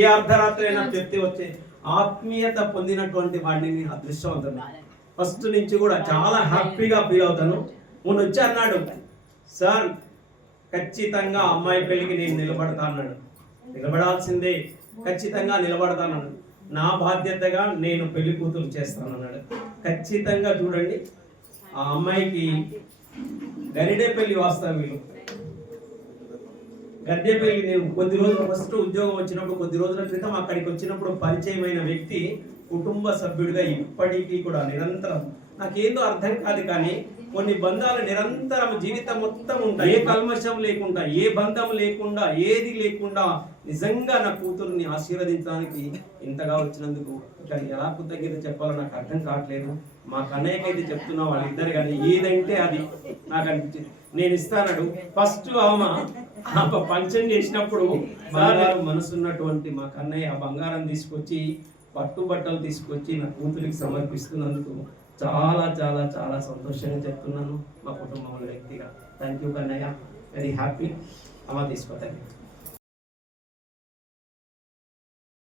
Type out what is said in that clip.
ఏ అర్ధరాత్రి అయినా చెప్తే వచ్చే ఆత్మీయత పొందినటువంటి వాడిని అదృష్టవంతుడు. ఫస్ట్ నుంచి కూడా చాలా హ్యాపీగా ఫీల్ అవుతాను. మొన్న వచ్చి అన్నాడు, సార్ ఖచ్చితంగా అమ్మాయి పెళ్ళికి నేను నిలబడతా అన్నాడు. నిలబడాల్సిందే, ఖచ్చితంగా నిలబడతాను. నా బాధ్యతగా నేను పెళ్లి కూతురు చేస్తాను అన్నాడు. ఖచ్చితంగా చూడండి, ఆ అమ్మాయికి గరిడే పెళ్లి వాస్తవం. వీళ్ళు గరిడే పెళ్లి నేను కొద్ది రోజులు ఫస్ట్ ఉద్యోగం వచ్చినప్పుడు కొద్ది రోజుల క్రితం అక్కడికి వచ్చినప్పుడు పరిచయమైన వ్యక్తి కుటుంబ సభ్యుడిగా ఇప్పటికీ కూడా నిరంతరం, నాకేందో అర్థం కాదు కానీ కొన్ని బంధాలు నిరంతరం జీవితం మొత్తం ఉంటాయి. ఏ కల్మషం లేకుండా, ఏ బంధం లేకుండా, ఏది లేకుండా నిజంగా నా కూతురుని ఆశీర్వదించడానికి ఇంతగా వచ్చినందుకు ఇక్కడ ఎలా కృతజ్ఞత చెప్పాలో నాకు అర్థం కావట్లేదు. మా కన్నయ్యకైతే చెప్తున్నా, వాళ్ళిద్దరు కానీ ఏదంటే అది నాకు అనిపించింది. నేను ఇస్తానడు. ఫస్ట్ ఆమె పంచం చేసినప్పుడు బంగారం మనసున్నటువంటి మా కన్నయ్య ఆ బంగారం తీసుకొచ్చి పట్టుబట్టలు తీసుకొచ్చి నా కూతురికి సమర్పిస్తున్నందుకు చాలా చాలా చాలా సంతోషంగా చెప్తున్నాను మా కుటుంబంలో వ్యక్తిగా. Thank you Kannayya, very happy. అమ్మ తీసుకో. Thank you.